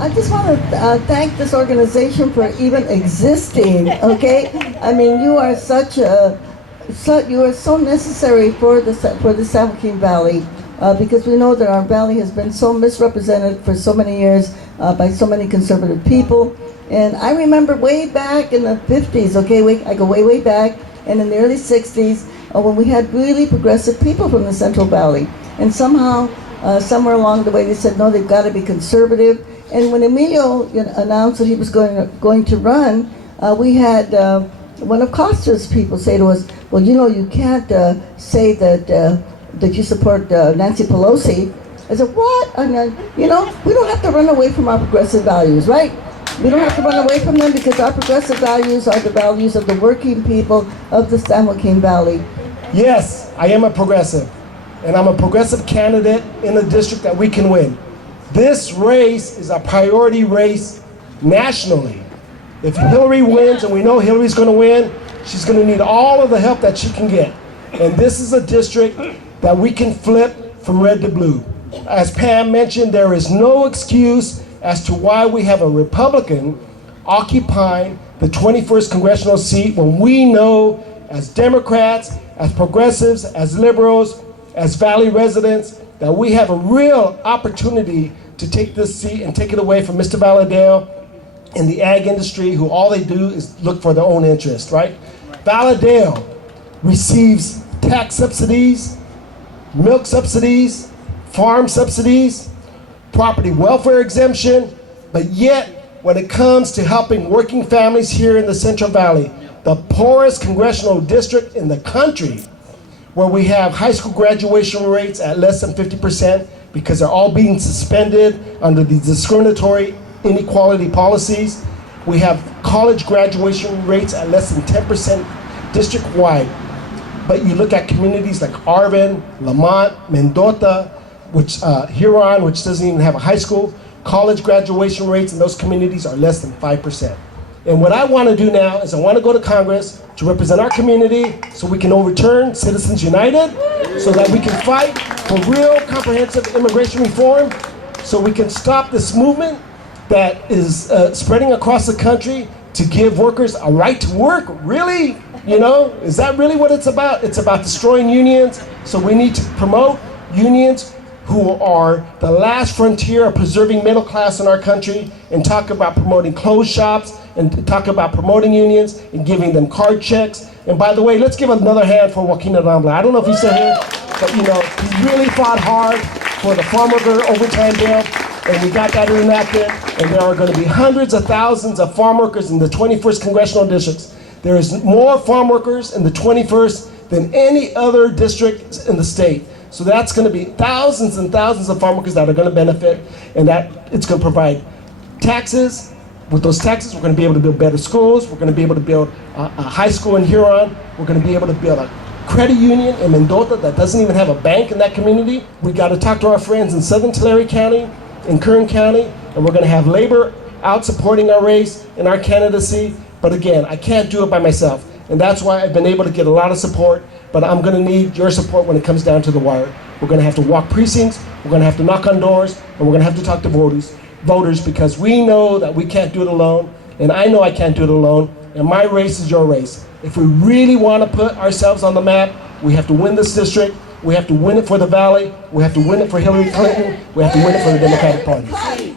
I just want to thank this organization for even existing, okay? I mean, you are you are so necessary for the San Joaquin Valley, because we know that our valley has been so misrepresented for so many years by so many conservative people. And I remember way back in the 50s, okay, I go way back, and in the early 60s, when we had really progressive people from the Central Valley. And somehow, somewhere along the way, they said, no, they've got to be conservative. And when Emilio announced that he was going to run, we had one of Costa's people say to us, well, you can't say that you support Nancy Pelosi. I said, what? I mean, we don't have to run away from our progressive values, right? We don't have to run away from them because our progressive values are the values of the working people of the San Joaquin Valley. Yes, I am a progressive, and I'm a progressive candidate in a district that we can win. This race is a priority race nationally. If Hillary wins, and we know Hillary's going to win, she's going to need all of the help that she can get. And this is a district that we can flip from red to blue. As Pam mentioned, there is no excuse as to why we have a Republican occupying the 21st congressional seat when we know as Democrats, as progressives, as liberals, as Valley residents, that we have a real opportunity to take this seat and take it away from Mr. Valadao and the ag industry, who all they do is look for their own interest, right? Valadao receives tax subsidies, milk subsidies, farm subsidies, property welfare exemption, but yet when it comes to helping working families here in the Central Valley, the poorest congressional district in the country, where we have high school graduation rates at less than 50% because they're all being suspended under these discriminatory inequality policies. We have college graduation rates at less than 10% district-wide. But you look at communities like Arvin, Lamont, Mendota, Huron, which doesn't even have a high school, college graduation rates in those communities are less than 5%. And what I want to do now is I want to go to Congress to represent our community so we can overturn Citizens United, so that we can fight for real comprehensive immigration reform, so we can stop this movement that is spreading across the country to give workers a right to work. Really? Is that really what it's about? It's about destroying unions. So we need to promote unions who are the last frontier of preserving middle class in our country, and talk about promoting closed shops, and talk about promoting unions and giving them card checks. And by the way, let's give another hand for Joaquin Arambla. I don't know if he's still here, but he really fought hard for the farm worker overtime bill, and we got that enacted, and there are going to be hundreds of thousands of farm workers in the 21st congressional districts. There is more farm workers in the 21st than any other district in the state. So that's going to be thousands and thousands of farm workers that are going to benefit, and that it's going to provide taxes. With those taxes, we're going to be able to build better schools. We're going to be able to build a high school in Huron. We're going to be able to build a credit union in Mendota that doesn't even have a bank in that community. We got to talk to our friends in Southern Tulare County, in Kern County, and we're going to have labor out supporting our race and our candidacy. But again, I can't do it by myself, and that's why I've been able to get a lot of support. But I'm going to need your support when it comes down to the wire. We're going to have to walk precincts, we're going to have to knock on doors, and we're going to have to talk to voters, because we know that we can't do it alone, and I know I can't do it alone, and my race is your race. If we really want to put ourselves on the map, we have to win this district, we have to win it for the Valley, we have to win it for Hillary Clinton, we have to win it for the Democratic Party.